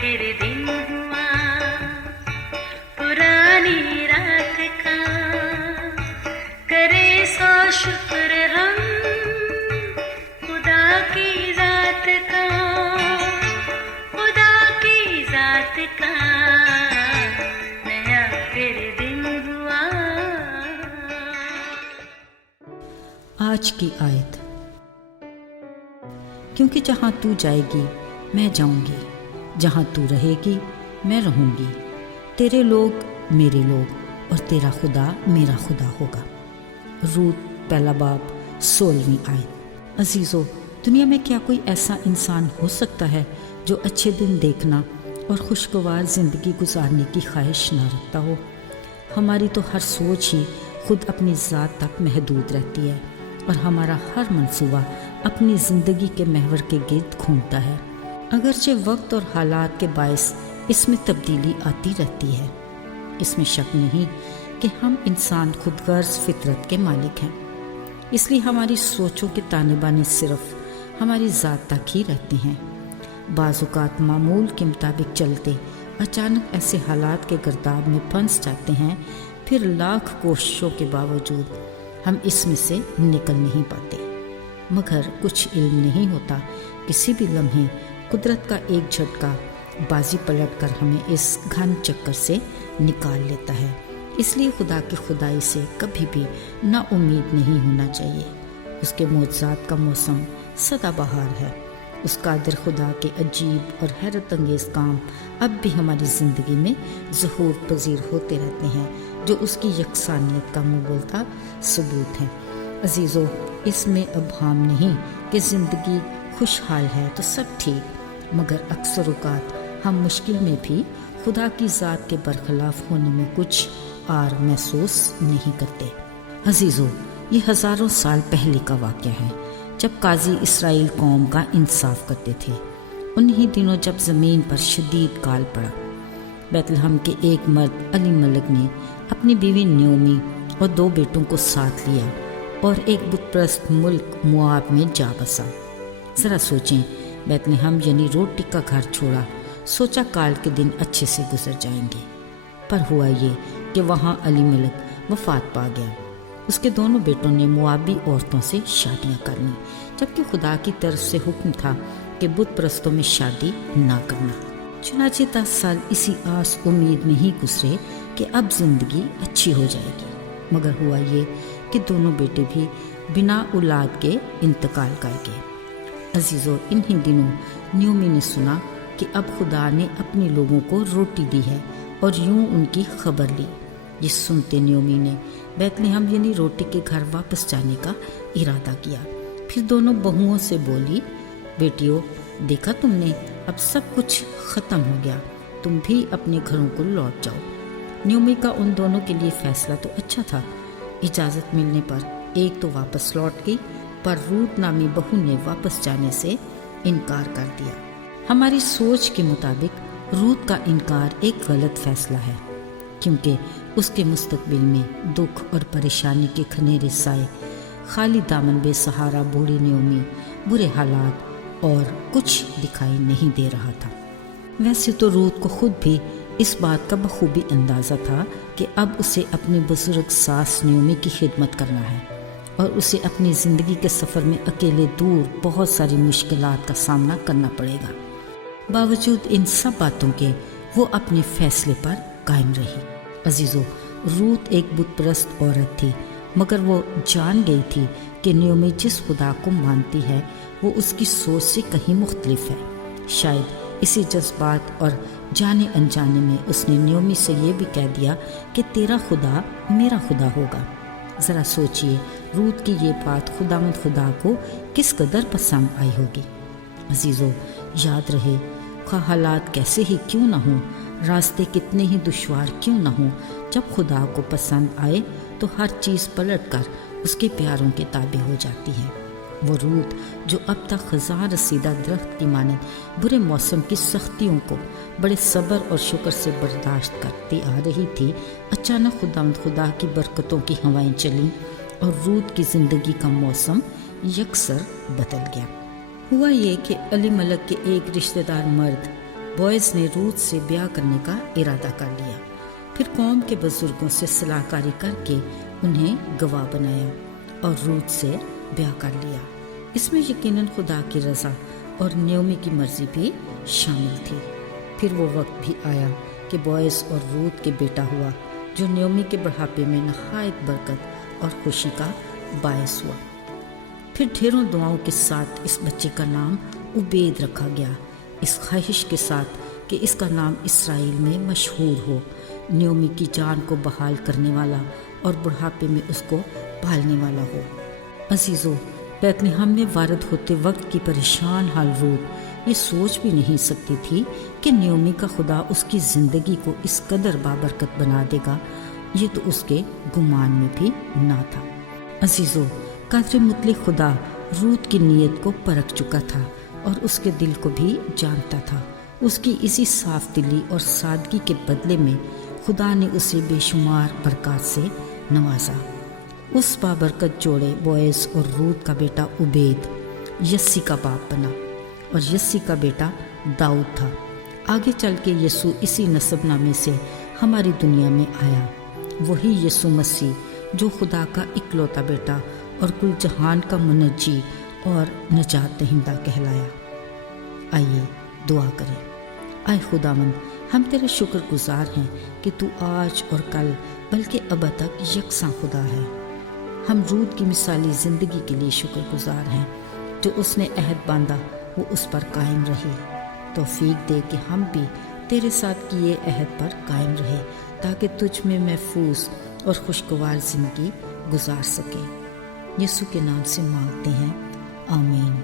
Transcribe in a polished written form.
फिर दिन हुआ पुरानी रात का, करे सो शुक्र हम खुदा की जात का, खुदा की जात का, नया फिर दिन हुआ। आज की आयत। क्योंकि जहाँ तू जाएगी मैं जाऊंगी, जहाँ तू रहेगी मैं रहूंगी, तेरे लोग मेरे लोग और तेरा खुदा मेरा खुदा होगा। रूत पहला बाब 16वीं आयत। अजीज़ों, दुनिया में क्या कोई ऐसा इंसान हो सकता है जो अच्छे दिन देखना और खुशगवार ज़िंदगी गुजारने की ख्वाहिश ना रखता हो? हमारी तो हर सोच ही खुद अपनी ज़ात तक महदूद रहती है और हमारा हर मंसूबा अपनी ज़िंदगी के महवर के गिर्द घूमता है। अगरचे वक्त और हालात के बायस इसमें तब्दीली आती रहती है। इसमें शक नहीं कि हम इंसान खुदगर्ज फितरत के मालिक हैं, इसलिए हमारी सोचों के ताने बाने सिर्फ हमारी ज़ात तक ही रहते हैं। बाज़ औक़ात मामूल के मुताबिक चलते अचानक ऐसे हालात के गर्दाब में फंस जाते हैं, फिर लाख कोशिशों के बावजूद हम इसमें से निकल नहीं पाते। मगर कुछ इल्म नहीं होता, किसी भी लम्हे कुदरत का एक झटका बाजी पलट कर हमें इस घन चक्कर से निकाल लेता है। इसलिए खुदा की खुदाई से कभी भी ना उम्मीद नहीं होना चाहिए। उसके मोज़ात का मौसम सदाबहार है। उस कादिर खुदा के अजीब और हैरत अंगेज़ काम अब भी हमारी ज़िंदगी में ज़हूर पज़ीर होते रहते हैं, जो उसकी यकसानियत का मुँह बोलता सबूत है। अजीज़ों, इसमें अबहाम नहीं कि ज़िंदगी खुशहाल है तो सब ठीक, मगर अक्सर औक़ात हम मुश्किल में भी खुदा की ज़ात के बरखिलाफ़ होने में कुछ आर महसूस नहीं करते। अजीज़ों, ये हज़ारों साल पहले का वाक़या है, जब काजी इसराइल कौम का इंसाफ करते थे। उन्हीं दिनों जब ज़मीन पर शदीद काल पड़ा, बैतलहम के एक मर्द अली मलिक ने अपनी बीवी न्योमी और 2 बेटों को साथ लिया और एक बुतप्रस्त मुल्क मुआब में जा बसा। ज़रा सोचें, बैतलहम यानी रोटी का घर छोड़ा, सोचा काल के दिन अच्छे से गुजर जाएंगे, पर हुआ ये कि वहाँ अली मलिक वफ़ात पा गया। उसके दोनों बेटों ने मुआबी औरतों से शादियाँ कर लीं, जबकि खुदा की तरफ से हुक्म था कि बुत परस्तों में शादी ना करना। चुनाचे 10 साल इसी आस उम्मीद में ही गुजरे कि अब ज़िंदगी अच्छी हो जाएगी, मगर हुआ ये कि दोनों बेटे भी बिना औलाद के इंतकाल कर गए। अजीज़ों, इन्हीं दिनों न्योमी ने सुना कि अब खुदा ने अपने लोगों को रोटी दी है और यूं उनकी खबर ली। ये सुनते न्योमी ने बैतलहम यानी रोटी के घर वापस जाने का इरादा किया। फिर दोनों बहुओं से बोली, बेटियों, देखा तुमने, अब सब कुछ ख़त्म हो गया, तुम भी अपने घरों को लौट जाओ। न्योमी का उन दोनों के लिए फ़ैसला तो अच्छा था। इजाज़त मिलने पर एक तो वापस लौट गई, पर रूत नामी बहू ने वापस जाने से इनकार कर दिया। हमारी सोच के मुताबिक रूत का इनकार एक गलत फ़ैसला है, क्योंकि उसके मुस्तकबिल में दुख और परेशानी के खनेरे साए, खाली दामन बेसहारा बूढ़ी न्योमी, बुरे हालात और कुछ दिखाई नहीं दे रहा था। वैसे तो रूत को खुद भी इस बात का बखूबी अंदाज़ा था कि अब उसे अपनी बुजुर्ग सास न्योमी की खिदमत करना है और उसे अपनी ज़िंदगी के सफ़र में अकेले दूर बहुत सारी मुश्किलात का सामना करना पड़ेगा। बावजूद इन सब बातों के वो अपने फ़ैसले पर कायम रही। अजीज़ों, रूत एक बुतप्रस्त औरत थी, मगर वो जान गई थी कि न्योमी जिस खुदा को मानती है वो उसकी सोच से कहीं मुख्तलिफ है। शायद इसी जज्बात और जाने अनजाने में उसने न्योमी से ये भी कह दिया कि तेरा खुदा मेरा खुदा होगा। ज़रा सोचिए, रूत की ये बात खुदावंद खुदा को किस कदर पसंद आई होगी। अजीज़ों, याद रहे, ख़्वाह हालात कैसे ही क्यों ना हों, रास्ते कितने ही दुश्वार क्यों ना हों, जब खुदा को पसंद आए तो हर चीज़ पलट कर उसके प्यारों के ताबे हो जाती है। वो रूत जो अब तक ख़ज़ां रसीदा दरख्त की मानद बुरे मौसम की सख्तियों को बड़े सब्र और शुक्र से बर्दाश्त करती आ रही थी, अचानक खुदा की बरकतों की हवाएं चलीं और रूत की ज़िंदगी का मौसम यकसर बदल गया। हुआ ये कि अली मलिक के एक रिश्तेदार मर्द बोएज़ ने रूत से ब्याह करने का इरादा कर लिया। फिर कौम के बुजुर्गों से सलाहकारी करके उन्हें गवाह बनाया और रूत से ब्याह कर लिया। इसमें यकीनन खुदा की रज़ा और नयोमी की मर्ज़ी भी शामिल थी। फिर वो वक्त भी आया कि बोएज़ और रूत के बेटा हुआ, जो नयोमी के बुढ़ापे में नहायत बरकत और खुशी का बायस हुआ। फिर ढेरों दुआओं के साथ इस बच्चे का नाम उबैद रखा गया, इस ख्वाहिश के साथ कि इसका नाम इसराइल में मशहूर हो, नयोमी की जान को बहाल करने वाला और बुढ़ापे में उसको पालने वाला हो। अजीज़ों, बैतलहम में वारद होते वक्त की परेशान हाल रूत ये सोच भी नहीं सकती थी कि नयोमी का खुदा उसकी ज़िंदगी को इस कदर बाबरकत बना देगा। ये तो उसके गुमान में भी ना था। अजीज़ों, कादर मुतलक खुदा रूत की नीयत को परख चुका था और उसके दिल को भी जानता था। उसकी इसी साफ दिली और सादगी के बदले में खुदा ने उसे बेशुमार बरकत से नवाजा। उस बाबरकत जोड़े बोएज़ और रूत का बेटा उबैद यस्सी का बाप बना और यस्सी का बेटा दाऊद था। आगे चल के यीशु इसी नसबनामे से हमारी दुनिया में आया, वही यीशु मसीह जो खुदा का इकलौता बेटा और कुल जहान का मुनज्जी और नजात दहिंदा कहलाया। आइए दुआ करें। आए खुदावंद, हम तेरे शुक्रगुजार हैं कि तू आज और कल बल्कि अब तक यकसां खुदा है। हम रूत की मिसाली ज़िंदगी के लिए शुक्रगुजार हैं। जो उसने अहद बांधा वो उस पर कायम रही। तौफीक दे कि हम भी तेरे साथ किए अहद पर कायम रहे, ताकि तुझ में महफूज और खुशगवार ज़िंदगी गुजार सके। यीशु के नाम से मांगते हैं, आमीन।